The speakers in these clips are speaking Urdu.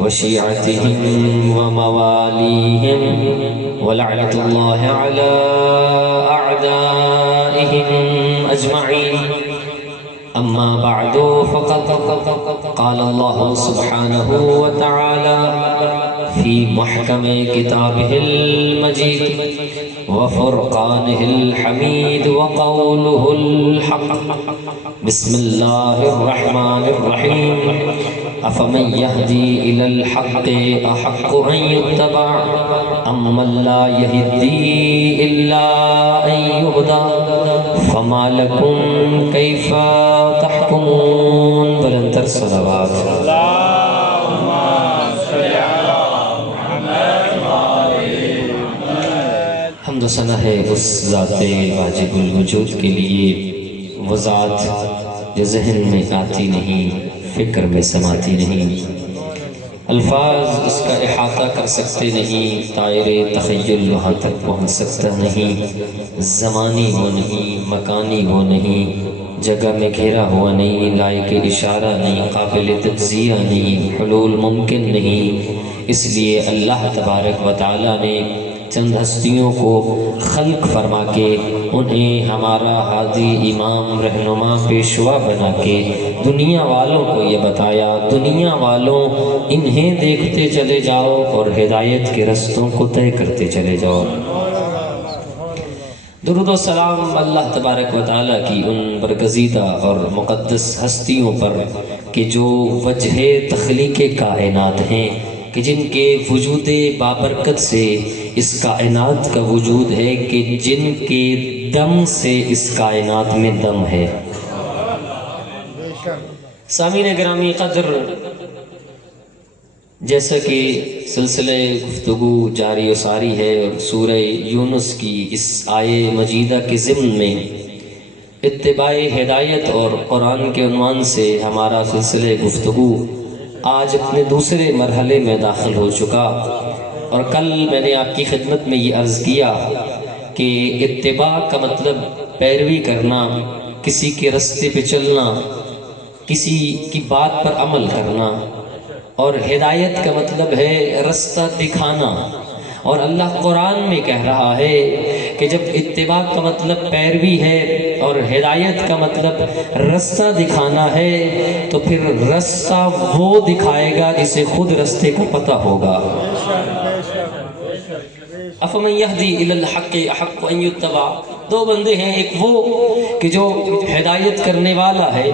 وشيعتهم ومواليهم ولعنة الله على أعدائهم أجمعين. أما بعد فقد قال الله سبحانه وتعالى في محكم كتابه المجيد وفرقانه الحميد وقوله الحق. بسم الله الرحمن الرحيم. أفمن يهدي إلى الحق أحق أن يتبع أمن لا يهدي إلا أن يهدى فما لكم كيف تحكمون. بلندر صلوات. اللهم صل على محمد حمد و ثنا ہے اس ذات واجب الوجود کے لیے، وہ ذات جو ذہن میں آتی نہیں، فکر میں سماتی نہیں، الفاظ اس کا احاطہ کر سکتے نہیں، دائرے تخیل وہاں تک پہنچ سکتا نہیں، زمانی وہ نہیں، مکانی وہ نہیں، جگہ میں گھیرا ہوا نہیں، لائق اشارہ نہیں، قابل تجزیہ نہیں، حلول ممکن نہیں. اس لیے اللہ تبارک و تعالیٰ نے چند ہستیوں کو خلق فرما کے انہیں ہمارا ہادی امام رہنما پیشوا بنا کے دنیا والوں کو یہ بتایا، دنیا والوں انہیں دیکھتے چلے جاؤ اور ہدایت کے رستوں کو طے کرتے چلے جاؤ. درود و سلام اللہ تبارک و تعالیٰ کی ان برگزیدہ اور مقدس ہستیوں پر کہ جو وجہ تخلیق کائنات ہیں، کہ جن کے وجود بابرکت سے اس کائنات کا وجود ہے، کہ جن کے دم سے اس کائنات میں دم ہے. سامعین گرامی قدر، جیسا کہ سلسلہ گفتگو جاری و ساری ہے اور سورہ یونس کی اس آیے مجیدہ کے ضمن میں اتباع ہدایت اور قرآن کے عنوان سے ہمارا سلسلہ گفتگو آج اپنے دوسرے مرحلے میں داخل ہو چکا. اور کل میں نے آپ کی خدمت میں یہ عرض کیا کہ اتباع کا مطلب پیروی کرنا، کسی کے رستے پہ چلنا، کسی کی بات پر عمل کرنا، اور ہدایت کا مطلب ہے رستہ دکھانا. اور اللہ قرآن میں کہہ رہا ہے کہ جب اتباع کا مطلب پیروی ہے اور ہدایت کا مطلب رستہ دکھانا ہے تو پھر رستہ وہ دکھائے گا جسے خود رستے کا پتہ ہوگا. افمن یہدی الی الحق احق ان یتبع. دو بندے ہیں، ایک وہ کہ جو ہدایت کرنے والا ہے،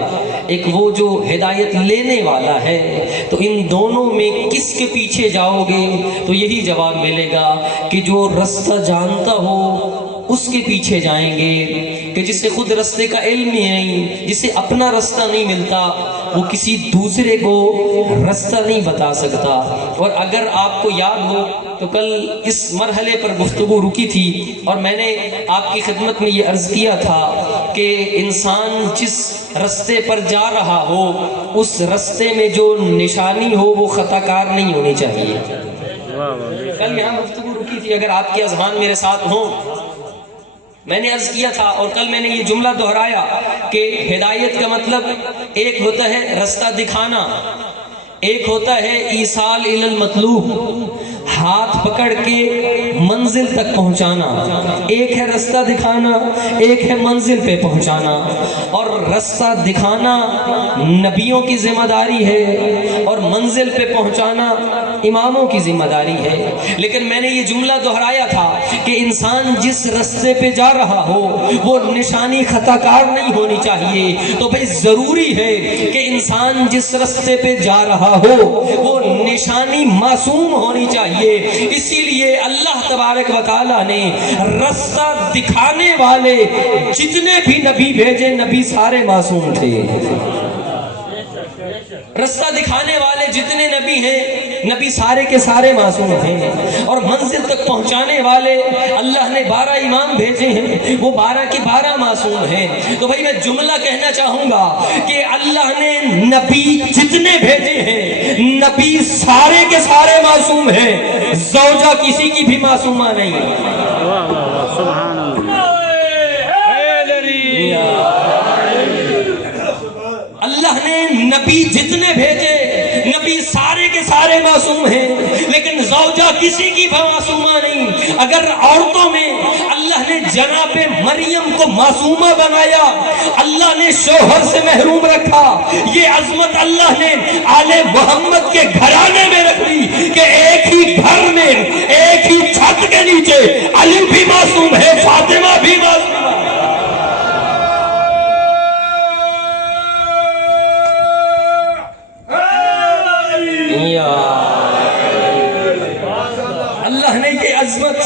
ایک وہ جو ہدایت لینے والا ہے. تو ان دونوں میں کس کے پیچھے جاؤ گے؟ تو یہی جواب ملے گا کہ جو رستہ جانتا ہو اس کے پیچھے جائیں گے، کہ جسے خود رستے کا علم ہی نہیں، جسے اپنا رستہ نہیں ملتا، وہ کسی دوسرے کو رستہ نہیں بتا سکتا. اور اگر آپ کو یاد ہو تو کل اس مرحلے پر گفتگو رکی تھی اور میں نے آپ کی خدمت میں یہ عرض کیا تھا کہ انسان جس رستے پر جا رہا ہو اس رستے میں جو نشانی ہو وہ خطا کار نہیں ہونی چاہیے. کل یہاں گفتگو رکی تھی، اگر آپ کے اذہان میرے ساتھ ہوں، میں نے عرض کیا تھا اور کل میں نے یہ جملہ دہرایا کہ ہدایت کا مطلب ایک ہوتا ہے رستہ دکھانا، ایک ہوتا ہے ایصال الی المطلوب، ہاتھ پکڑ کے منزل تک پہنچانا. ایک ہے رستہ دکھانا، ایک ہے منزل پہ پہنچانا. اور رستہ دکھانا نبیوں کی ذمہ داری ہے اور منزل پہ پہنچانا اماموں کی ذمہ داری ہے. لیکن میں نے یہ جملہ دہرایا تھا کہ انسان جس رستے پہ جا رہا ہو وہ نشانی خطا کار نہیں ہونی چاہیے. تو بھئی ضروری ہے کہ انسان جس رستے پہ جا رہا ہو وہ نشانی معصوم ہونی چاہیے. اسی لیے اللہ تبارک و تعالیٰ نے رستہ دکھانے والے جتنے بھی نبی بھیجے، نبی سارے معصوم تھے. رستہ دکھانے والے جتنے نبی ہیں، نبی سارے کے سارے معصوم ہیں. اور منزل تک پہنچانے والے اللہ نے 12 امام بھیجے ہیں، وہ 12 کے 12 معصوم ہیں. تو بھائی میں جملہ کہنا چاہوں گا کہ اللہ نے نبی جتنے بھیجے ہیں، نبی سارے کے سارے معصوم ہیں، زوجہ کسی کی بھی معصومہ نہیں. سبحان اللہ. اللہ نے نبی جتنے بھیجے، سارے معصوم ہیں لیکن زوجہ کسی کی معصومہ نہیں۔ اگر عورتوں میں اللہ نے جناب مریم کو معصومہ بنایا، اللہ نے شوہر سے محروم رکھا، یہ عظمت اللہ نے آل محمد کے گھرانے میں رکھ دی کہ ایک ہی گھر میں ایک ہی چھت کے نیچے علی بھی معصوم ہے، فاطمہ بھی معصوم ہے۔ اللہ نے یہ عظمت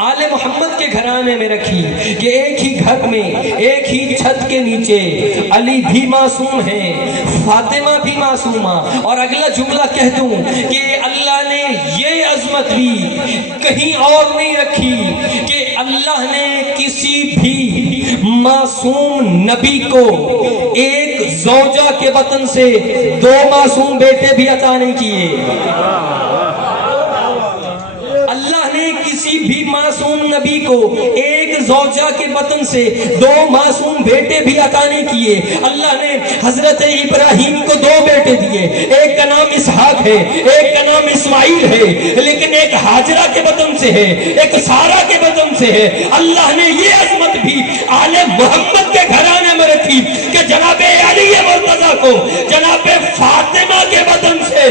آل محمد کے گھرانے میں رکھی کہ ایک ہی گھر میں ایک ہی چھت کے نیچے علی بھی معصوم ہیں، فاطمہ بھی معصومہ۔ اور اگلا جملہ کہہ دوں کہ اللہ نے یہ عظمت بھی کہیں اور نہیں رکھی کہ اللہ نے کسی بھی معصوم نبی کو ایک زوجہ کے وطن سے 2 معصوم بیٹے بھی عطا نہیں کیے۔ اللہ نے کسی بھی معصوم نبی کو ایک زوجہ کے وطن سے 2 معصوم بیٹے بھی عطا نہیں کیے۔ اللہ نے حضرت ابراہیم کو 2 بیٹے دیے، ایک کا نام اسحاق ہے، ایک کا نام اسماعیل ہے، لیکن ایک ہاجرہ کے وطن سے ہے، ایک سارہ کے وطن سے ہے۔ اللہ نے یہ عظمت بھی آل محمد کے گھرانے میں رکھی کہ جناب علی مرتضیٰ کو جناب فاطمہ کے وطن سے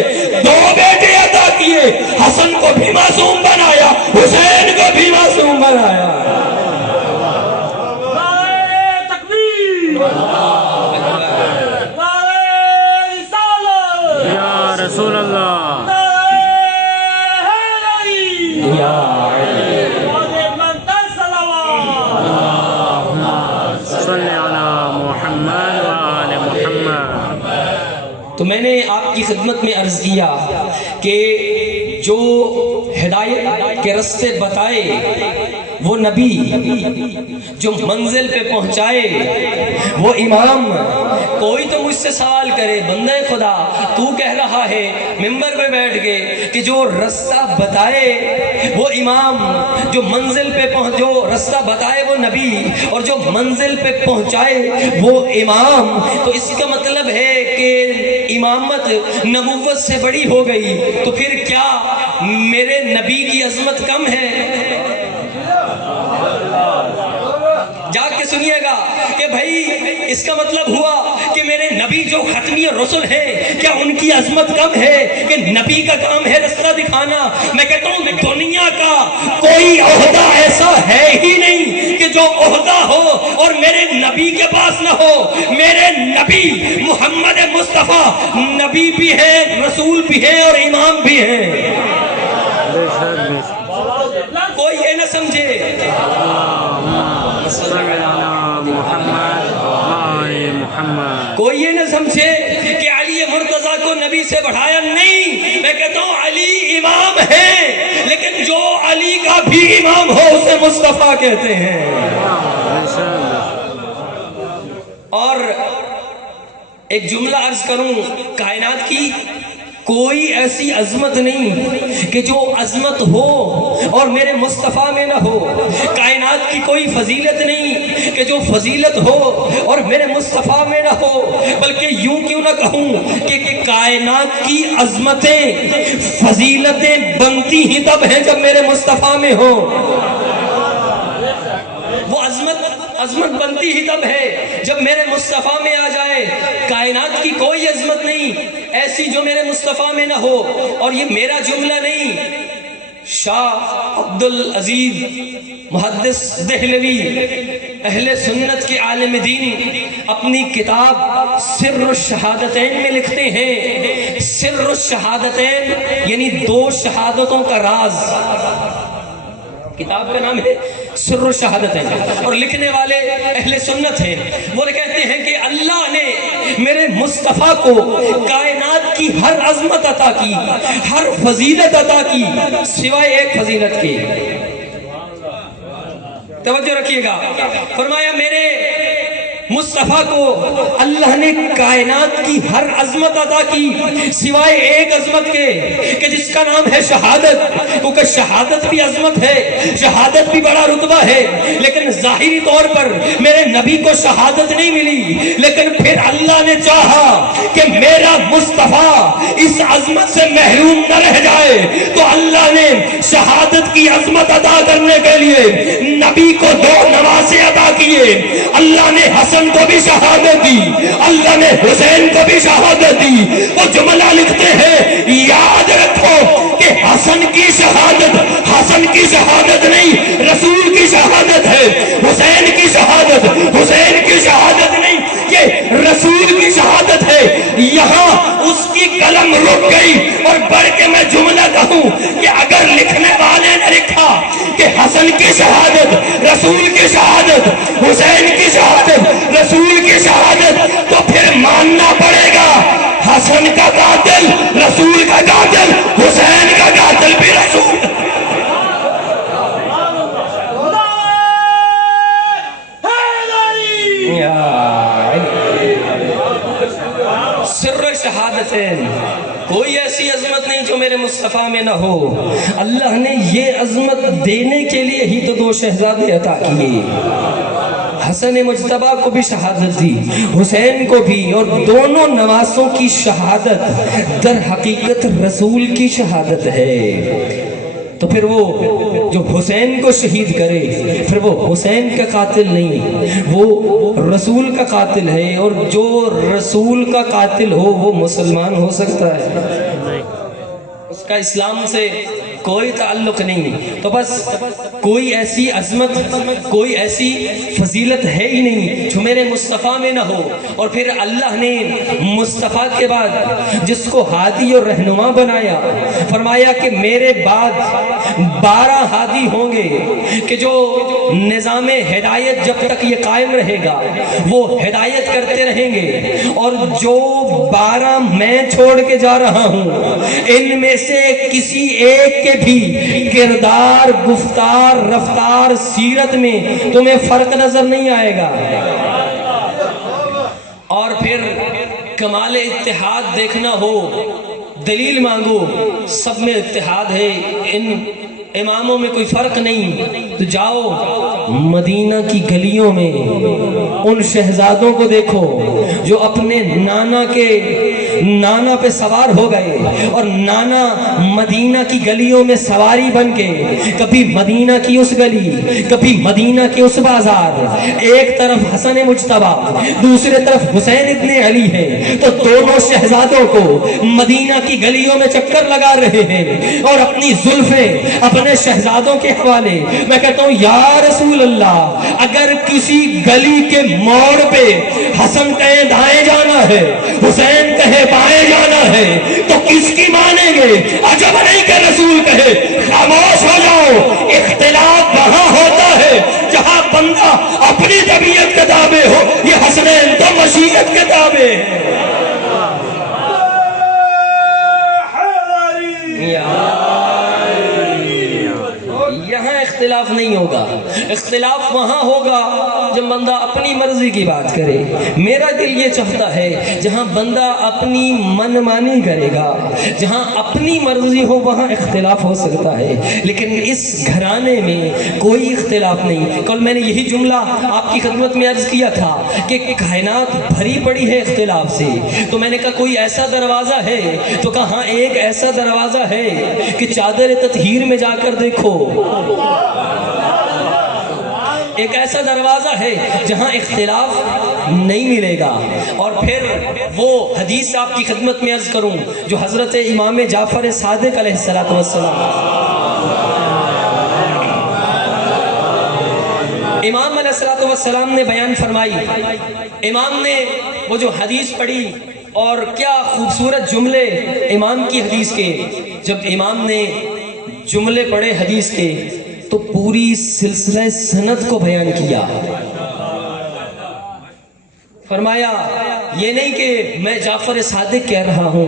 2 بیٹے عطا کیے، حسن کو بھی معصوم بنایا، حسین کو بھی معصوم بنایا۔ نعرہ تکبیر، نعرہ رسالت، یا رسول اللہ، نعرہ حیدری، مولا منتظر صلوات، صلی علی محمد و آل محمد۔ تو میں نے آپ کی خدمت میں عرض کیا کہ جو ہدایت کے راستے بتائے وہ نبی، جو منزل پہ پہنچائے وہ امام۔ کوئی تو مجھ سے سوال کرے، بندہ خدا تو کہہ رہا ہے ممبر پہ بیٹھ کے کہ جو راستہ بتائے وہ امام، جو منزل پہ جو راستہ بتائے وہ نبی، اور جو منزل پہ پہنچائے وہ امام، تو اس کا مطلب ہے کہ امامت نبوت سے بڑی ہو گئی۔ تو پھر کیا میرے نبی کی عظمت کم ہے؟ جاگ کے سنیے گا کہ بھائی اس کا مطلب ہوا کہ میرے نبی جو ختمی رسول ہیں کیا ان کی عظمت کم ہے کہ نبی کا کام ہے راستہ دکھانا؟ میں کہتا ہوں دنیا کا کوئی عہدہ ایسا ہے ہی نہیں کہ جو عہدہ ہو اور میرے نبی کے پاس نہ ہو۔ میرے نبی محمد مصطفیٰ نبی بھی ہیں، رسول بھی ہیں اور امام بھی ہیں۔ کوئی یہ نہ سمجھے کوئی یہ نہ سمجھے کہ علی مرتضیٰ کو نبی سے بڑھایا نہیں۔ میں کہتا ہوں علی امام ہے، لیکن جو علی کا بھی امام ہو اسے مصطفیٰ کہتے ہیں۔ اور ایک جملہ عرض کروں، کائنات کی کوئی ایسی عظمت نہیں کہ جو عظمت ہو اور میرے مصطفیٰ میں نہ ہو۔ کائنات کی کوئی فضیلت نہیں کہ جو فضیلت ہو اور میرے مصطفیٰ میں نہ ہو، بلکہ یوں کیوں نہ کہوں کہ کائنات کی عظمتیں فضیلتیں بنتی ہی تب ہیں جب میرے مصطفیٰ میں ہو۔ وہ عظمت بنتی ہی تب ہے جب میرے مصطفیٰ میں آ جائے۔ کائنات کی کوئی عظمت نہیں ایسی جو میرے مصطفیٰ میں نہ ہو۔ اور یہ میرا جملہ نہیں، شاہ عبدالعزیز محدث دہلوی اہل سنت کے عالم دین اپنی کتاب سر الشہادتین میں لکھتے ہیں، سر الشہادتین یعنی 2 شہادتوں کا راز۔ کتاب کا نام ہے سر الشہادتین، اور لکھنے والے اہل سنت ہیں۔ وہ کہتے ہیں کہ اللہ نے میرے مصطفیٰ کو کائنات کی ہر عظمت عطا کی، ہر فضیلت عطا کی، سوائے ایک فضیلت کے۔ توجہ رکھیے گا، فرمایا میرے مصطفیٰ کو اللہ نے کائنات کی ہر عظمت عطا کی سوائے ایک عظمت کے کہ جس کا نام ہے شہادت، کیونکہ شہادت بھی عظمت ہے، شہادت بھی بڑا رتبہ ہے، لیکن ظاہری طور پر میرے نبی کو شہادت نہیں ملی، لیکن پھر اللہ نے چاہا کہ میرا مصطفیٰ اس عظمت سے محروم نہ رہ جائے، تو اللہ نے شہادت کی عظمت عطا کرنے کے لیے نبی کو 2 نواسے عطا کیے۔ اللہ نے حسن کو بھی شہادت دی، اللہ نے حسین کو بھی شہادت دی۔ وہ جملہ لکھتے ہیں یاد رکھو کہ حسن کی شہادت نہیں، رسول کی شہادت ہے، حسین کی شہادت نہیں، یہ رسول کی شہادت ہے۔ یہاں اس کی قلم رک گئی، اور بڑھ کے میں جملہ کہوں کہ اگر لکھنے والے نے لکھا کہ حسن کی شہادت، رسول کی شہادت، حسین کی شہادت، رسول کی شہادت، تو پھر ماننا پڑے گا حسن کا قاتل رسول کا قاتل، حسین کا قاتل بھی رسول۔ سر شہادتین، کوئی ایسی عظمت نہیں جو میرے مصطفیٰ میں نہ ہو۔ اللہ نے یہ عظمت دینے کے لیے ہی تو 2 شہزادے عطا کیے، حسن مجتبیٰ کو بھی شہادت دی، حسین کو بھی، اور دونوں نواسوں کی شہادت در حقیقت رسول کی شہادت ہے۔ تو پھر وہ جو حسین کو شہید کرے پھر وہ حسین کا قاتل نہیں، وہ رسول کا قاتل ہے، اور جو رسول کا قاتل ہو وہ مسلمان ہو سکتا ہے، اس کا اسلام سے کوئی تعلق نہیں۔ تو بس کوئی ایسی عظمت، کوئی ایسی فضیلت ہے ہی نہیں جو میرے مصطفیٰ میں نہ ہو۔ اور پھر اللہ نے مصطفیٰ کے بعد جس کو ہادی اور رہنما بنایا، فرمایا کہ میرے بعد 12 ہادی ہوں گے کہ جو نظام ہدایت جب تک یہ قائم رہے گا وہ ہدایت کرتے رہیں گے، اور جو 12 میں چھوڑ کے جا رہا ہوں ان میں سے کسی ایک کے بھی کردار، گفتار، رفتار، سیرت میں تمہیں فرق نظر نہیں آئے گا۔ اور پھر کمال اتحاد دیکھنا ہو، دلیل مانگو، سب میں اتحاد ہے، ان اماموں میں کوئی فرق نہیں، تو جاؤ مدینہ کی گلیوں میں ان شہزادوں کو دیکھو جو اپنے نانا پہ سوار ہو گئے، اور نانا مدینہ کی گلیوں میں سواری بن کے کبھی مدینہ کی اس گلی، کبھی مدینہ کے اس بازار، ایک طرف حسن مجتبیٰ دوسرے طرف حسین ابن علی ہے، تو دونوں شہزادوں کو مدینہ کی گلیوں میں چکر لگا رہے ہیں، اور اپنی زلفیں اپنے شہزادوں کے حوالے۔ میں کہتا ہوں یا رسول اللہ، اگر کسی گلی کے موڑ پہ حسن کہے دائیں جانا ہے، حسین کہے بائیں جانا ہے، تو کس کی مانیں گے؟ عجب نہیں کہ رسول کہے خاموش ہو جاؤ۔ اختلاف وہاں ہوتا ہے جہاں بندہ اپنی طبیعت کے تابع ہو، یہ حسنین تو مشیت کے تابع ہے۔ یہاں اختلاف نہیں ہوگا، اختلاف وہاں ہوگا جب بندہ اپنی مرضی کی بات کرے۔ میرا دل یہ چاہتا ہے جہاں بندہ اپنی من مانی کرے گا، جہاں اپنی مرضی ہو وہاں اختلاف ہو سکتا ہے، لیکن اس گھرانے میں کوئی اختلاف نہیں۔ کل میں نے یہی جملہ آپ کی خدمت میں عرض کیا تھا کہ کائنات بھری پڑی ہے اختلاف سے، تو میں نے کہا کوئی ایسا دروازہ ہے، تو کہا ہاں ایک ایسا دروازہ ہے کہ چادر تطہیر میں جا کر دیکھو، ایک ایسا دروازہ ہے جہاں اختلاف نہیں ملے گا۔ اور پھر وہ حدیث آپ کی خدمت میں عرض کروں جو حضرت امام جعفر صادق علیہ السلام، امام علیہ السلام نے بیان فرمائی۔ امام نے وہ جو حدیث پڑھی، اور کیا خوبصورت جملے امام کی حدیث کے، جب امام نے جملے پڑھے حدیث کے تو پوری سلسلہ سند کو بیان کیا۔ فرمایا یہ نہیں کہ میں جعفر صادق کہہ رہا ہوں،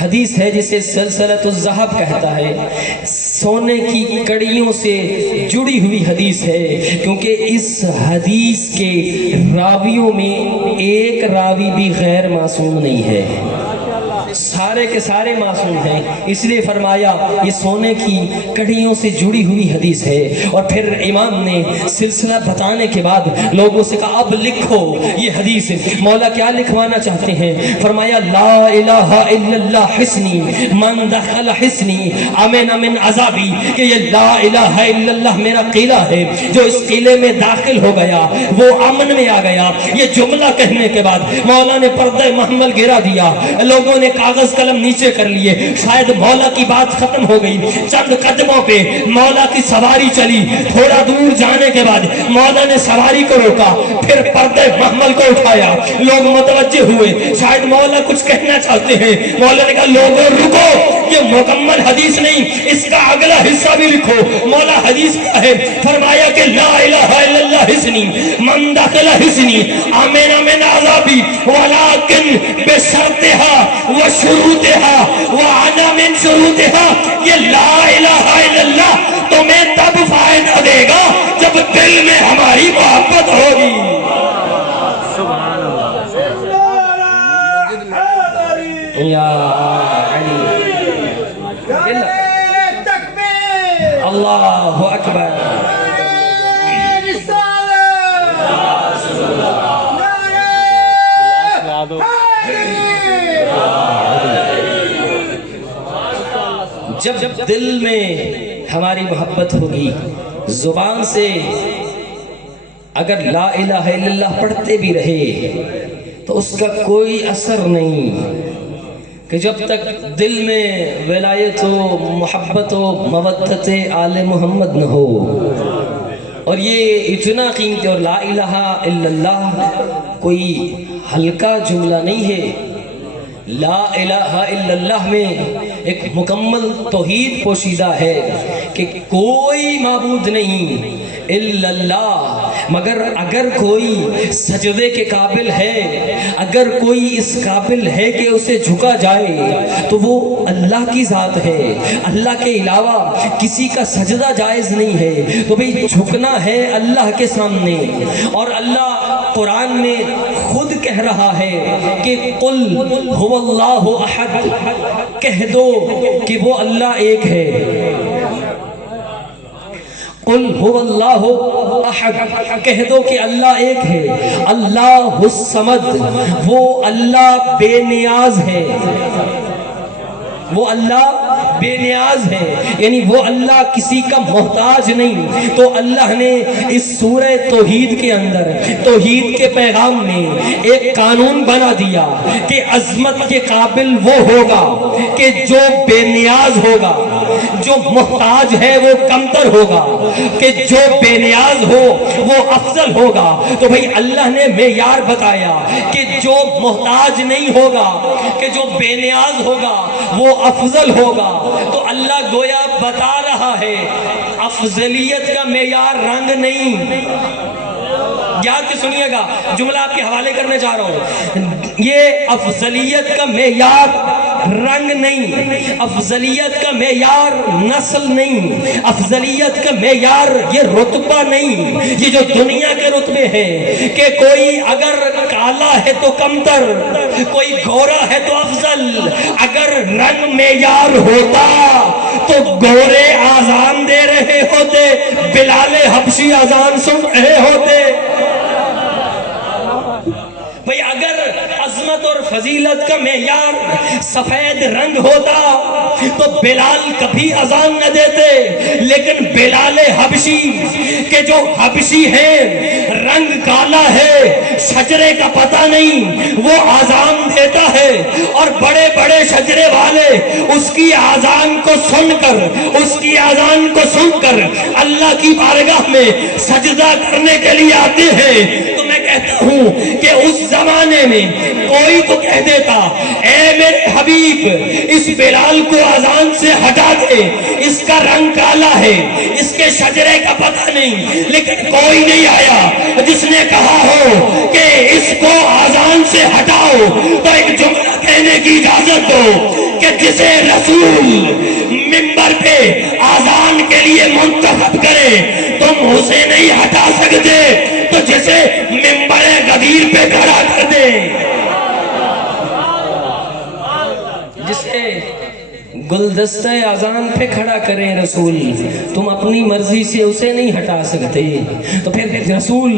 حدیث ہے جسے سلسلۃ الذہب کہتا ہے، سونے کی کڑیوں سے جڑی ہوئی حدیث ہے، کیونکہ اس حدیث کے راویوں میں ایک راوی بھی غیر معصوم نہیں ہے، سارے کے سارے معصوم ہیں، اس لیے فرمایا یہ سونے کی کڑیوں سے جڑی ہوئی حدیث ہے۔ اور پھر امام نے سلسلہ بتانے کے بعد لوگوں سے کہا اب لکھو یہ حدیث۔ مولا کیا لکھوانا چاہتے ہیں؟ فرمایا لا الہ الا اللہ حسنی من دخل حسنی امن من عذابی، کہ یہ لا الہ الا اللہ میرا قلعہ ہے، جو اس قلعے میں داخل ہو گیا وہ امن میں آ گیا۔ یہ جملہ کہنے کے بعد مولا نے پردہ محمل گرا دیا، لوگوں نے کاغذ قلم نیچے کر لیے، شاید مولا کی بات ختم ہو گئی۔ چند قدموں پہ مولا کی سواری چلی، تھوڑا دور جانے کے بعد مولا نے سواری کو روکا، پھر پردہ محمل کو اٹھایا، لوگ متوجہ ہوئے شاید مولا کچھ کہنا چاہتے ہیں۔ مولا نے کہا لوگوں رکو، یہ مکمل حدیث نہیں، اس کا اگلا حصہ بھی لکھو۔ مولا حدیث کیا ہے؟ فرمایا کہ لا الہ الا اللہ حسنی من دخل حسنی امن من عذابی ولکن بشرطها وشروطها وانا من شروطها، یہ لا الہ الا اللہ تمہیں تب فائدہ دے گا جب دل میں ہماری محبت ہوگی۔ سبحان اللہ، یا علی، اللہ اکبر، جب دل میں ہماری محبت ہوگی، زبان سے اگر لا الہ الا اللہ پڑھتے بھی رہے تو اس کا کوئی اثر نہیں، کہ جب تک دل میں ولایت و محبت و مودت آل محمد نہ ہو۔ اور یہ اتنا قیمتی، اور لا الہ الا اللہ کوئی ہلکا جملہ نہیں ہے۔ لا الہ الا اللہ میں ایک مکمل توحید پوشیدہ ہے کہ کوئی معبود نہیں الا اللہ، مگر اگر کوئی سجدے کے قابل ہے، اگر کوئی اس قابل ہے کہ اسے جھکا جائے تو وہ اللہ کی ذات ہے، اللہ کے علاوہ کسی کا سجدہ جائز نہیں ہے۔ تو بھئی جھکنا ہے اللہ کے سامنے، اور اللہ قرآن میں خود کہہ رہا ہے کہ قل هو اللہ احد، کہہ دو کہ وہ اللہ ایک ہے۔ قل هو اللہ احد، کہہ دو کہ اللہ ایک ہے۔ اللہ الصمد، وہ اللہ بے نیاز ہے، وہ اللہ بے نیاز ہے، یعنی وہ اللہ کسی کا محتاج نہیں۔ تو اللہ نے اس سورہ توحید کے اندر، توحید کے پیغام میں ایک قانون بنا دیا کہ عظمت کے قابل وہ ہوگا کہ جو بے نیاز ہوگا، جو محتاج ہے وہ کمتر ہوگا، کہ جو بے نیاز ہو وہ افضل ہوگا۔ تو بھئی اللہ نے معیار بتایا کہ جو محتاج نہیں ہوگا، کہ جو بے نیاز ہوگا وہ افضل ہوگا۔ تو اللہ گویا بتا رہا ہے افضلیت کا معیار رنگ نہیں۔ یاد کے سنیے گا، جملہ آپ کے حوالے کرنے جا رہا ہوں، یہ افضلیت کا معیار رنگ نہیں، افضلیت کا معیار نسل نہیں، افضلیت کا معیار یہ رتبہ نہیں، یہ جو دنیا کے رتبے ہیں کہ کوئی اگر کالا ہے تو کمتر، کوئی گورا ہے تو افضل۔ اگر رنگ معیار ہوتا تو گورے آزان دے رہے ہوتے، بلال حبشی آزان سن رہے ہوتے۔ بھئی اگر عظمت اور فضیلت کا معیار سفید رنگ ہوتا تو بلال کبھی اذان نہ دیتے، لیکن بلال حبشی کہ جو حبشی ہے، رنگ کالا ہے، شجرے کا پتہ نہیں، وہ اذان دیتا ہے، اور بڑے بڑے شجرے والے اس کی اذان کو سن کر، اس کی اذان کو سن کر اللہ کی بارگاہ میں سجدہ کرنے کے لیے آتے ہیں۔ تو میں کہتا ہوں کہ اس زمانے میں کوئی تو کہہ دیتا اے میرے حبیب اس بلال کو اذان سے ہٹا دے، اس کا رنگ کالا ہے، اس کے شجرے کا پتہ نہیں، لیکن کوئی نہیں آیا جس نے کہا ہو کہ اس کو اذان سے ہٹاؤ۔ تو ایک جملہ کہنے کی اجازت دو کہ جسے رسول منبر پہ آذان کے لیے منتخب کرے تم اسے نہیں ہٹا سکتے، تو جسے منبر غدیر پہ کھڑا کر دے، جسے گلدستہ اذان پہ کھڑا کریں رسول، تم اپنی مرضی سے اسے نہیں ہٹا سکتے، تو پھر رسول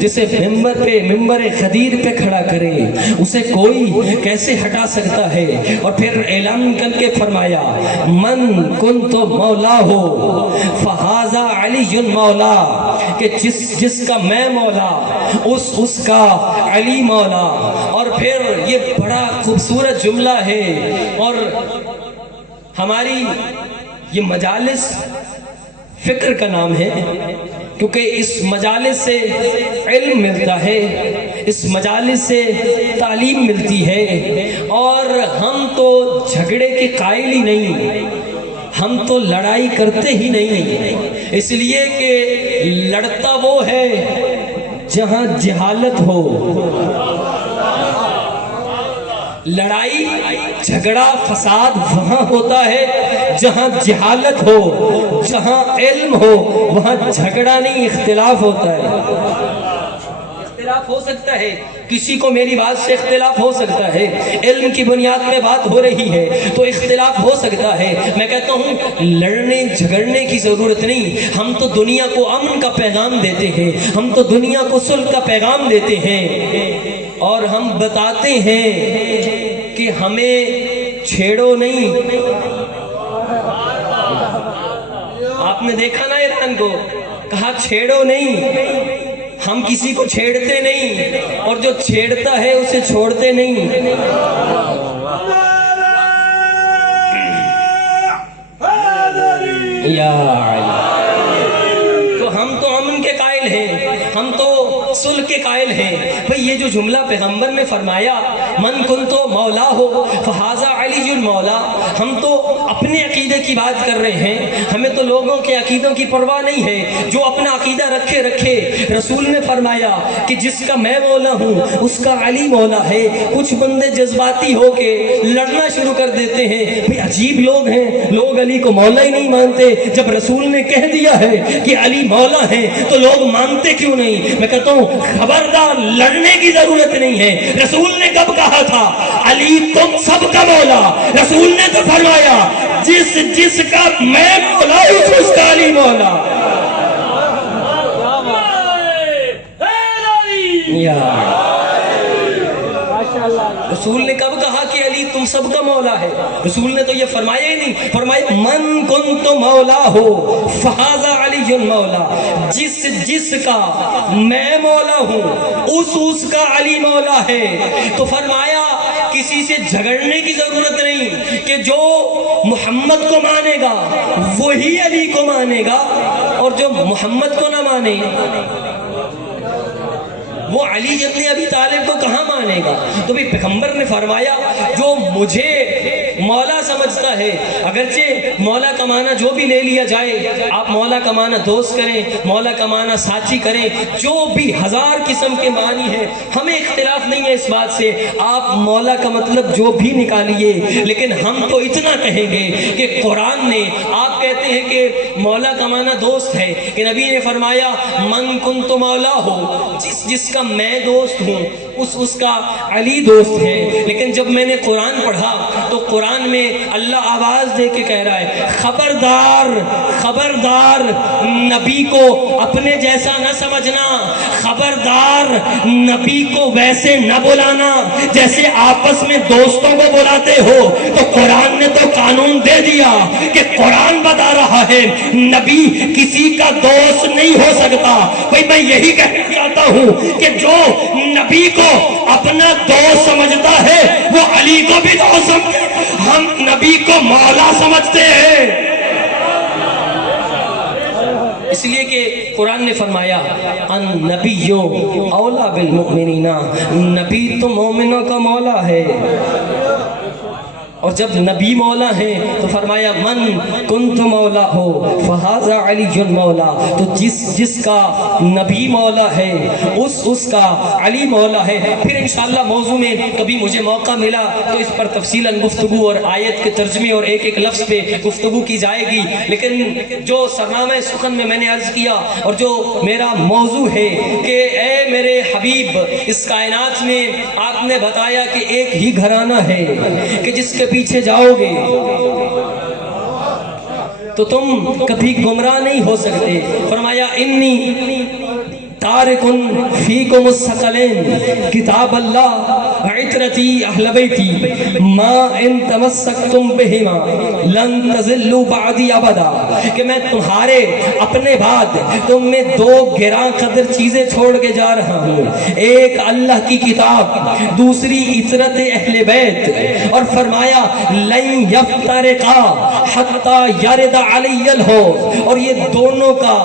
جسے ممبر غدیر پہ کھڑا کرے اسے کوئی کیسے ہٹا سکتا ہے؟ اور پھر اعلان کر کے فرمایا من کنت مولا ہو فہذا علی مولا، کہ جس کا میں مولا اس کا علی مولا۔ اور پھر یہ بڑا خوبصورت جملہ ہے، اور ہماری یہ مجالس فکر کا نام ہے، کیونکہ اس مجالس سے علم ملتا ہے، اس مجالس سے تعلیم ملتی ہے، اور ہم تو جھگڑے کے قائل ہی نہیں، ہم تو لڑائی کرتے ہی نہیں، اس لیے کہ لڑتا وہ ہے جہاں جہالت ہو، لڑائی جھگڑا فساد وہاں ہوتا ہے جہاں جہالت ہو، جہاں علم ہو وہاں جھگڑا نہیں، اختلاف ہوتا ہے۔ اختلاف ہو سکتا ہے، کسی کو میری بات سے اختلاف ہو سکتا ہے، علم کی بنیاد پہ بات ہو رہی ہے تو اختلاف ہو سکتا ہے۔ میں کہتا ہوں لڑنے جھگڑنے کی ضرورت نہیں، ہم تو دنیا کو امن کا پیغام دیتے ہیں، ہم تو دنیا کو صلح کا پیغام دیتے ہیں، اور ہم بتاتے ہیں کہ ہمیں چھیڑو نہیں۔ آپ نے دیکھا نا ایران کو، کہا چھیڑو نہیں، ہم کسی کو چھیڑتے نہیں، اور جو چھیڑتا ہے اسے چھوڑتے نہیں۔ یا تو ہم تو امن کے قائل ہیں، ہم تو صلح کے قائل ہیں۔ بھئی یہ جو جملہ پیغمبر نے فرمایا من کنتو مولا ہو فہذا علی المولا، ہم تو اپنے عقیدے کی بات کر رہے ہیں، ہمیں تو لوگوں کے عقیدوں کی پرواہ نہیں ہے، جو اپنا عقیدہ رکھے۔ رسول نے فرمایا کہ جس کا میں مولا ہوں اس کا علی مولا ہے۔ کچھ بندے جذباتی ہو کے لڑنا شروع کر دیتے ہیں، بھئی عجیب لوگ ہیں، لوگ علی کو مولا ہی نہیں مانتے، جب رسول نے کہہ دیا ہے کہ علی مولا ہے تو لوگ مانتے کیوں نہیں؟ میں کہتا ہوں خبردار، لڑنے کی ضرورت نہیں ہے۔ رسول نے کب کہا تھا علی تم سب کا مولا؟ رسول نے تو فرمایا جس کا میں مولا اس کا علی مولا۔ رسول نے کب کہا کہ علی تم سب کا مولا ہے؟ رسول نے تو یہ فرمایا ہی نہیں، فرمایا من کنت مولا ہو فہذا علی مولا، جس کا میں مولا ہوں اس کا علی مولا ہے۔ تو فرمایا کسی سے جھگڑنے کی ضرورت نہیں، کہ جو محمد کو مانے گا وہی علی کو مانے گا، اور جو محمد کو نہ مانے وہ علی ابن ابی طالب کو کہاں مانے گا؟ تو بھی پیغمبر نے فرمایا جو مجھے مولا سمجھتا ہے، اگرچہ مولا کا معنی جو بھی لے لیا جائے، آپ مولا کا معنی دوست کریں، مولا کا معنی ساتھی کریں، جو بھی ہزار قسم کے معنی ہیں، ہمیں اختلاف نہیں ہے اس بات سے، آپ مولا کا مطلب جو بھی نکالیے، لیکن ہم تو اتنا کہیں گے کہ قرآن نے، آپ کہتے ہیں کہ مولا کا معنی دوست ہے، کہ نبی نے فرمایا من کنت مولا ہو، جس کا میں دوست ہوں اس کا علی دوست ہے۔ لیکن جب میں نے قرآن پڑھا تو قرآن میں اللہ آواز دے کے کہہ رہا ہے خبردار خبردار نبی کو اپنے جیسا نہ سمجھنا، خبردار نبی کو ویسے نہ بلانا جیسے آپس میں دوستوں کو بلاتے ہو۔ تو قرآن نے تو قانون دے دیا کہ قرآن بتا رہا ہے نبی کسی کا دوست نہیں ہو سکتا۔ بھئی میں یہی کہنا چاہتا ہوں کہ جو نبی کو اپنا دوست سمجھتا ہے وہ علی کو بھی دوست سمجھے۔ ہم نبی کو مولا سمجھتے ہیں، اس لیے کہ قرآن نے فرمایا النبی اولا بالمؤمنین، نبی تو مومنوں کا مولا ہے۔ اور جب نبی مولا ہیں تو فرمایا من کنت مولا ہو فہذا علی مولا، تو جس کا نبی مولا ہے اس کا علی مولا ہے۔ پھر انشاءاللہ موضوع میں کبھی مجھے موقع ملا تو اس پر تفصیلاً گفتگو اور آیت کے ترجمے اور ایک ایک لفظ پہ گفتگو کی جائے گی، لیکن جو سرنامہ سخن میں نے عرض کیا اور جو میرا موضوع ہے کہ اے میرے حبیب، اس کائنات میں آپ نے بتایا کہ ایک ہی گھرانہ ہے کہ جس کے پیچھے جاؤ گے تو تم کبھی گمراہ نہیں ہو سکتے۔ فرمایا انی تارکن فیکم الثقلین کتاب اللہ عطرتی اہل بیتی ما ان تمسکتم بہما لن تضلوا بعدی ابدا، کہ میں تمہارے اپنے بعد تم میں دو گراں قدر چیزیں چھوڑ کے جا رہا ہوں، ایک اللہ کی کتاب، دوسری عطرت اہل بیت، اور فرمایا لن یفترقا حتی یرد علی الحوض، اور یہ دونوں کا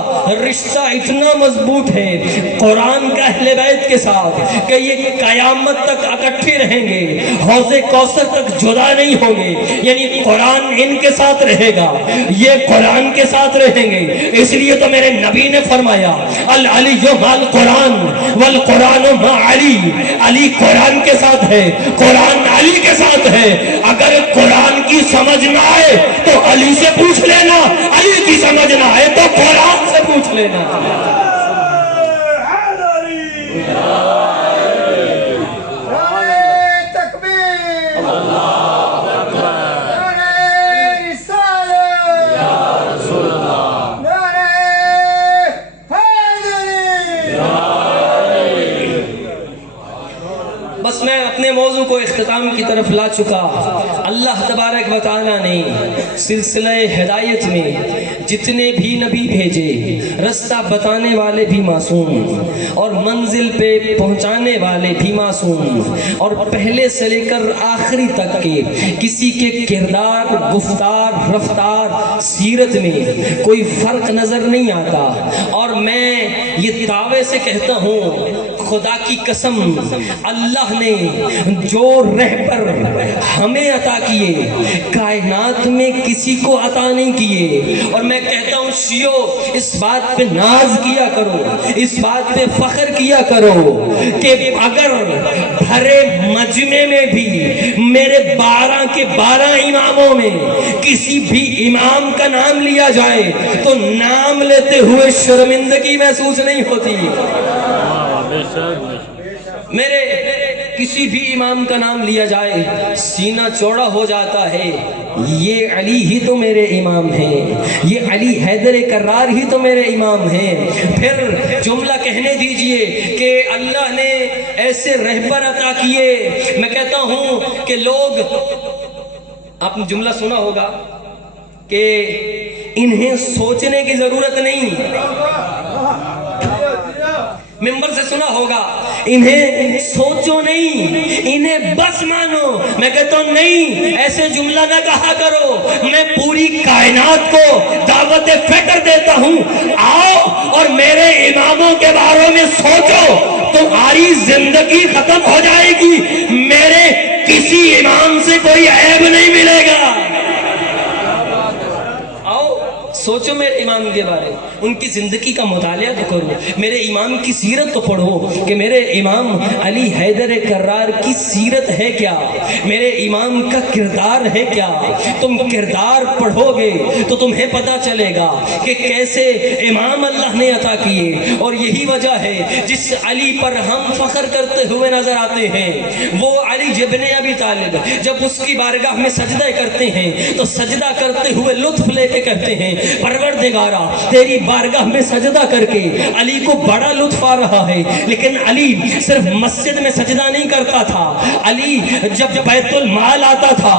رشتہ اتنا مضبوط ہے قرآن کا اہل بیت کے ساتھ کہ یہ قیامت تک اکٹھے رہیں گے، حوض کوثر تک جدا نہیں ہوں گے، یعنی قرآن ان کے ساتھ رہے گا، یہ قرآن کے ساتھ رہیں گے۔ اس لیے تو میرے نبی نے فرمایا العلی مع القرآن والقرآن مع علی، علی قرآن کے ساتھ ہے، قرآن علی کے ساتھ ہے۔ اگر قرآن کی سمجھ نہ آئے تو علی سے پوچھ لینا، علی کی سمجھ نہ آئے تو قرآن سے پوچھ لینا۔ بس میں اپنے موضوع کو اختتام کی طرف لا چکا۔ اللہ تبارک و تعالیٰ نے سلسلہ ہدایت میں جتنے بھی نبی بھیجے، رستہ بتانے والے بھی معصوم اور منزل پہ پہنچانے والے بھی معصوم، اور پہلے سے لے کر آخری تک کے کسی کے کردار، گفتار، رفتار، سیرت میں کوئی فرق نظر نہیں آتا۔ اور میں یہ دعوے سے کہتا ہوں خدا کی قسم، اللہ نے جو رہبر ہمیں عطا کیے کائنات میں کسی کو عطا نہیں کیے۔ اور میں کہتا ہوں شیعو، اس بات پہ ناز کیا کرو، اس بات پہ فخر کیا کرو کہ اگر بھرے مجمع میں بھی میرے 12 کے 12 اماموں میں کسی بھی امام کا نام لیا جائے تو نام لیتے ہوئے شرمندگی محسوس نہیں ہوتی۔ میرے کسی بھی امام کا نام لیا جائے سینہ چوڑا ہو جاتا ہے، یہ علی ہی تو میرے امام ہیں، یہ علی حیدر کرار ہی تو میرے امام ہیں۔ پھر جملہ کہنے دیجئے کہ اللہ نے ایسے رہبر عطا کیے۔ میں کہتا ہوں کہ لوگ، آپ نے جملہ سنا ہوگا کہ انہیں سوچنے کی ضرورت نہیں، ممبر سے سنا ہوگا انہیں سوچو نہیں، انہیں بس مانو۔ میں کہتا ہوں نہیں، ایسے جملہ نہ کہا کرو، میں پوری کائنات کو دعوت فکر دیتا ہوں، آؤ اور میرے اماموں کے بارے میں سوچو، تمہاری زندگی ختم ہو جائے گی، میرے کسی امام سے کوئی عیب نہیں ملے گا۔ سوچو میرے امام کے بارے، ان کی زندگی کا مطالعہ تو کرو، میرے امام کی سیرت تو پڑھو کہ میرے امام علی حیدر کرار کی سیرت ہے کیا، میرے امام کا کردار ہے کیا۔ تم کردار پڑھو گے تو تمہیں پتہ چلے گا کہ کیسے امام اللہ نے عطا کیے۔ اور یہی وجہ ہے جس علی پر ہم فخر کرتے ہوئے نظر آتے ہیں، وہ علی ابن ابی طالب، جب اس کی بارگاہ میں سجدہ کرتے ہیں تو سجدہ کرتے ہوئے لطف لے کے کہتے ہیں پروردگارا تیری بارگاہ میں سجدہ کر کے علی کو بڑا لطف آ رہا ہے۔ لیکن علی صرف مسجد میں سجدہ نہیں کرتا تھا، علی جب بیت المال آتا تھا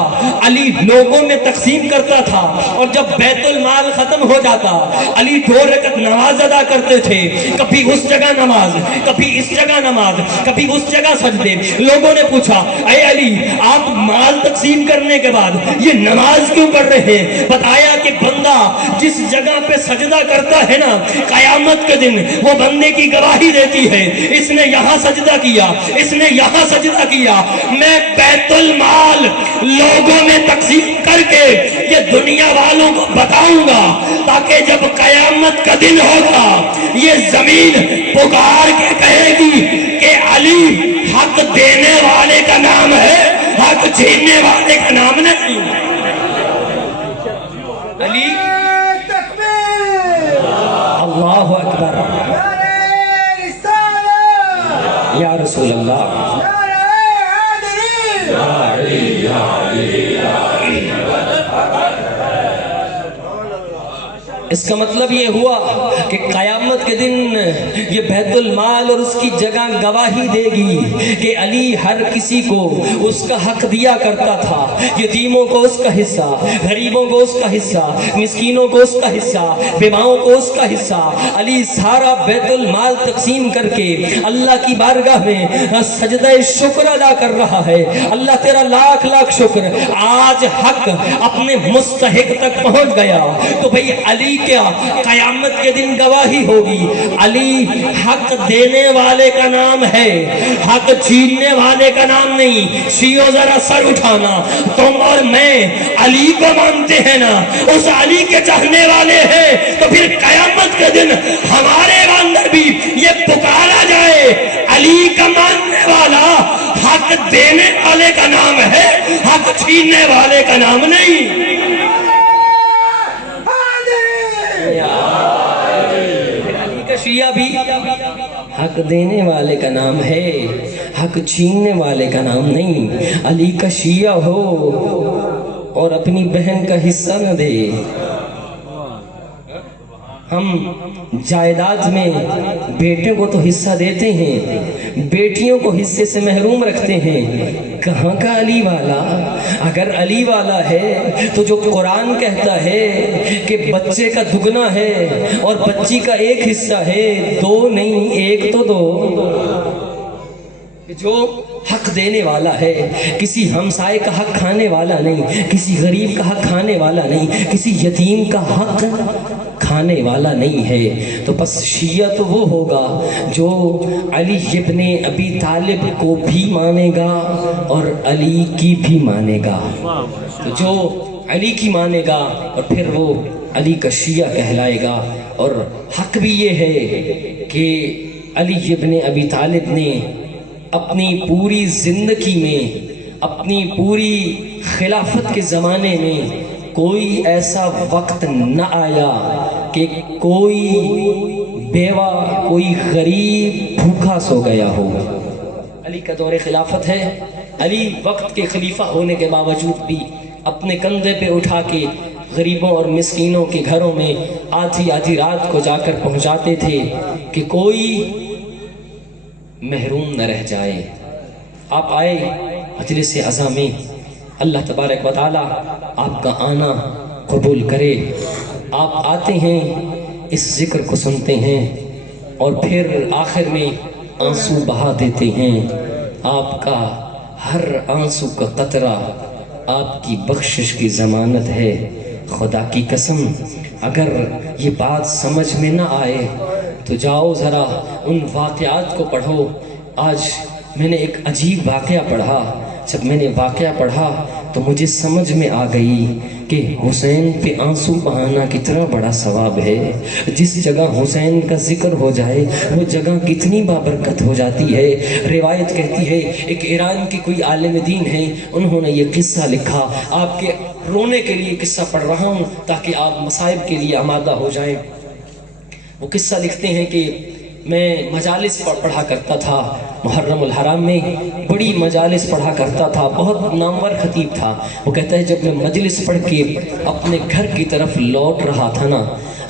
علی لوگوں میں تقسیم کرتا تھا، اور جب بیت المال ختم ہو جاتا علی 2 رکعت نماز ادا کرتے تھے، کبھی اس جگہ نماز، کبھی اس جگہ نماز، کبھی اس جگہ سجدے۔ لوگوں نے پوچھا اے علی آپ مال تقسیم کرنے کے بعد یہ نماز کیوں پڑھ رہے ہیں؟ بتایا کہ بندہ بندہ جس جگہ پہ سجدہ کرتا ہے نا قیامت کے دن وہ بندے کی گواہی دیتی ہے اس نے یہاں سجدہ کیا، اس نے یہاں سجدہ کیا۔ میں بیت المال لوگوں میں تقسیم کر کے یہ دنیا والوں کو بتاؤں گا تاکہ جب قیامت کا دن ہوگا یہ زمین پکار کے کہے گی کہ علی حق دینے والے کا نام ہے، حق چھیننے والے کا نام نہیں۔ علی تکبیر، اللہ اکبر، نعرہ رسالہ، یا رسول اللہ، نعرہ حیدری۔ اس کا مطلب یہ ہوا کہ قیامت کے دن یہ بیت المال اور اس کی جگہ گواہی دے گی کہ علی ہر کسی کو اس کا حق دیا کرتا تھا، یتیموں کو اس کا حصہ، غریبوں کو اس کا حصہ، مسکینوں کو اس کا حصہ، بیواؤں کو اس کا حصہ۔ علی سارا بیت المال تقسیم کر کے اللہ کی بارگاہ میں سجدہ شکر ادا کر رہا ہے۔ اللہ تیرا لاکھ لاکھ شکر، آج حق اپنے مستحق تک پہنچ گیا۔ تو بھئی علی کیا قیامت کے دن گواہی ہوگی؟ علی حق دینے والے کا نام ہے، حق چھیننے والے کا نام نہیں۔ شیعو ذرا سر اٹھانا، تم اور میں علی کو مانتے ہیں نا، اس علی کے چاہنے والے ہیں، تو پھر قیامت کے دن ہمارے اندر بھی یہ پکارا جائے علی کا ماننے والا حق دینے والے کا نام ہے، حق چھیننے والے کا نام نہیں۔ علی کا شیعہ بھی حق دینے والے کا نام ہے، حق چھیننے والے کا نام نہیں۔ علی کا شیعہ ہو اور اپنی بہن کا حصہ نہ دے۔ ہم جائیداد میں بیٹوں کو تو حصہ دیتے ہیں، بیٹیوں کو حصے سے محروم رکھتے ہیں۔ کہاں کا علی والا؟ اگر علی والا ہے تو جو قرآن کہتا ہے کہ بچے کا دگنا ہے اور بچی کا ایک حصہ ہے، دو نہیں ایک تو دو۔ جو حق دینے والا ہے، کسی ہمسائے کا حق کھانے والا نہیں، کسی غریب کا حق کھانے والا نہیں، کسی یتیم کا حق کھانے والا نہیں ہے۔ تو بس شیعہ تو وہ ہوگا جو علی ابن ابی طالب کو بھی مانے گا اور علی کی بھی مانے گا۔ تو جو علی کی مانے گا اور پھر وہ علی کا شیعہ کہلائے گا۔ اور حق بھی یہ ہے کہ علی ابن ابی طالب نے اپنی پوری زندگی میں، اپنی پوری خلافت کے زمانے میں کوئی ایسا وقت نہ آیا کہ کوئی بیوہ، کوئی غریب بھوکا سو گیا ہو۔ علی کا دور خلافت ہے، علی وقت کے خلیفہ ہونے کے باوجود بھی اپنے کندھے پہ اٹھا کے غریبوں اور مسکینوں کے گھروں میں آدھی آدھی رات کو جا کر پہنچاتے تھے کہ کوئی محروم نہ رہ جائے۔ آپ آئے مجلس عزا میں، اللہ تبارک و تعالی آپ کا آنا قبول کرے۔ آپ آتے ہیں، اس ذکر کو سنتے ہیں اور پھر آخر میں آنسو بہا دیتے ہیں۔ آپ کا ہر آنسو کا قطرہ آپ کی بخشش کی ضمانت ہے۔ خدا کی قسم اگر یہ بات سمجھ میں نہ آئے تو جاؤ ذرا ان واقعات کو پڑھو۔ آج میں نے ایک عجیب واقعہ پڑھا، جب میں نے واقعہ پڑھا تو مجھے سمجھ میں آ گئی کہ حسین پہ آنسو بہانا کتنا بڑا ثواب ہے۔ جس جگہ حسین کا ذکر ہو جائے وہ جگہ کتنی بابرکت ہو جاتی ہے۔ روایت کہتی ہے ایک ایران کی کوئی عالم دین ہے، انہوں نے یہ قصہ لکھا۔ آپ کے رونے کے لیے قصہ پڑھ رہا ہوں تاکہ آپ مصائب کے لیے آمادہ ہو جائیں۔ وہ قصہ لکھتے ہیں کہ میں مجالس پڑھا کرتا تھا محرم الحرام میں، بڑی مجالس پڑھا کرتا تھا، بہت نامور خطیب تھا۔ وہ کہتا ہے جب میں مجلس پڑھ کے اپنے گھر کی طرف لوٹ رہا تھا نا،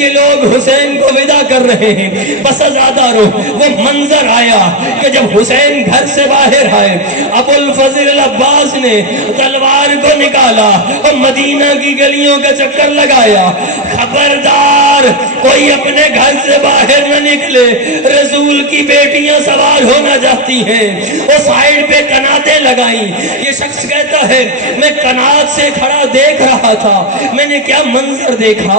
یہ لوگ حسین کو ودا کر رہے ہیں۔ بس ازادارو وہ منظر آیا کہ جب حسین گھر سے باہر آئے، ابو الفضل العباس نے تلوار کو نکالا اور مدینہ کی گلیوں کا چکر لگایا، خبردار کوئی اپنے گھر سے باہر نہ نکلے، رسول کی بیٹیاں سوار ہونا چاہتی ہیں۔ وہ سائیڈ پہ کناتیں لگائیں۔ یہ شخص کہتا ہے میں کنات سے کھڑا دیکھ رہا تھا، میں نے کیا منظر دیکھا،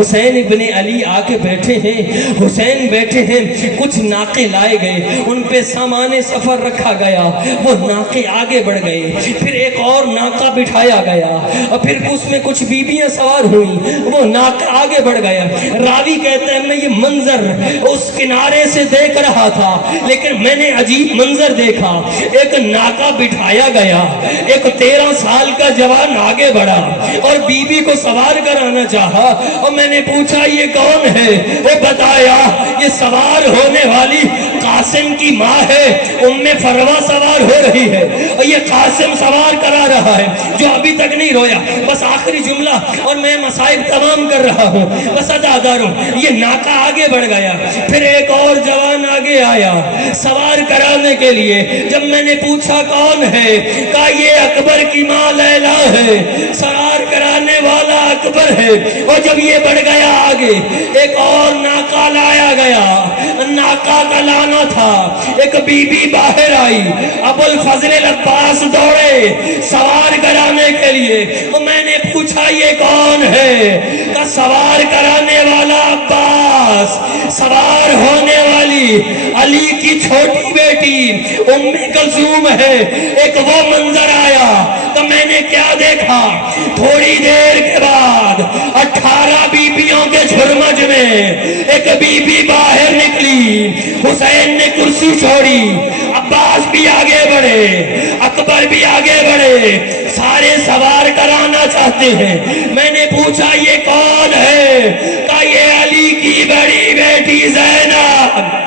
حسین ابن علی آ کے بیٹھے ہیں، حسین بیٹھے ہیں، کچھ ناقے لائے گئے، ان پہ سامان سفر رکھا گیا، وہ ناقے آگے بڑھ گئے، پھر ایک اور ناقہ بٹھایا گیا، اور پھر اس میں کچھ بیبیاں سوار ہوئیں، وہ ناقہ آگے بڑھ گیا۔ راوی کہتا ہے میں یہ منظر اس کنارے سے دیکھ رہا تھا، لیکن میں نے عجیب منظر دیکھا، ایک ناقہ بٹھایا گیا، ایک 13 سال کا جوان آگے بڑھا اور بیوی کو سوار کرانا چاہا، اور میں نے پوچھا یہ کون ہے، وہ بتایا یہ سوار ہونے والی قاسم کی ماں ہے، ام فروا سوار ہو رہی ہے، اور یہ قاسم سوار کرا رہا ہے جو ابھی تک نہیں رویا۔ بس آخری جملہ اور میں مصائب تمام کر رہا ہوں، بس اداداروں یہ ناقہ آگے بڑھ گیا، پھر ایک اور جوان آگے آیا سوار کرانے کے لیے۔ جب میں نے پوچھا کون ہے، کہا یہ اکبر کی ماں لیلا ہے، سوار کرانے والا اکبر ہے۔ اور جب یہ بڑھ گیا آگے، ایک اور ناقہ لایا گیا، ناقہ کا لانا تھا، ایک بی بی باہر آئی، ابو الفضل العباس دوڑے سوار کرانے کے لیے، اور میں نے پوچھا یہ کون ہے، کہ سوار کرانے والا عباس، سوار ہونے والی علی کی چھوٹی بیٹی ام کلثوم ہے۔ ایک وہ منظر آیا تو میں نے کیا دیکھا، تھوڑی دیر کے بعد 18 بیبیوں کے جھرمج میں ایک بی بی باہر نکلی، حسین نے کرسی چھوڑی، عباس بھی آگے بڑھے، اکبر بھی آگے بڑھے، سارے سوار کرانا چاہتے ہیں۔ میں نے پوچھا یہ کون ہے، کہ یہ علی کی بڑی بیٹی زینب۔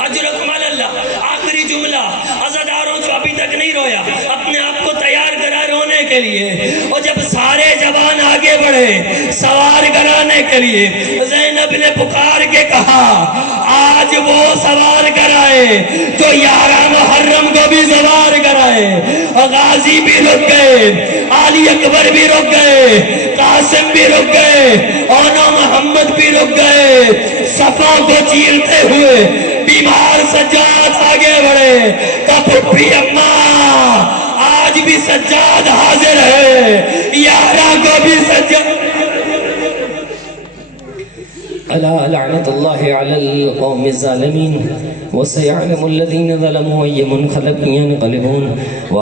اجرکم اللہ۔ آخری جملہ، عزاداروں جو ابھی تک نہیں رویا، اپنے آپ کو تیار کرا رونے کے لیے، اور جب سارے جوان آگے بڑھے سوار کرانے کے لیے، زینب نے پکار کے کہا آج وہ سوار کرائے جو 11 محرم کو بھی سوار کرائے۔ غازی بھی رک گئے، علی اکبر بھی رک گئے، قاسم بھی رک گئے، اونا محمد بھی رک گئے۔ صفوں کو چیرتے ہوئے بیمار سجاد آگے بڑھے، کہ پھپھی اماں آج بھی سجاد حاضر ہے، 11 کو بھی سجاد۔ الا لعنت اللہ علی القوم الظالمین وسيعلم الذين ظلموا أي منقلب ينقلبون۔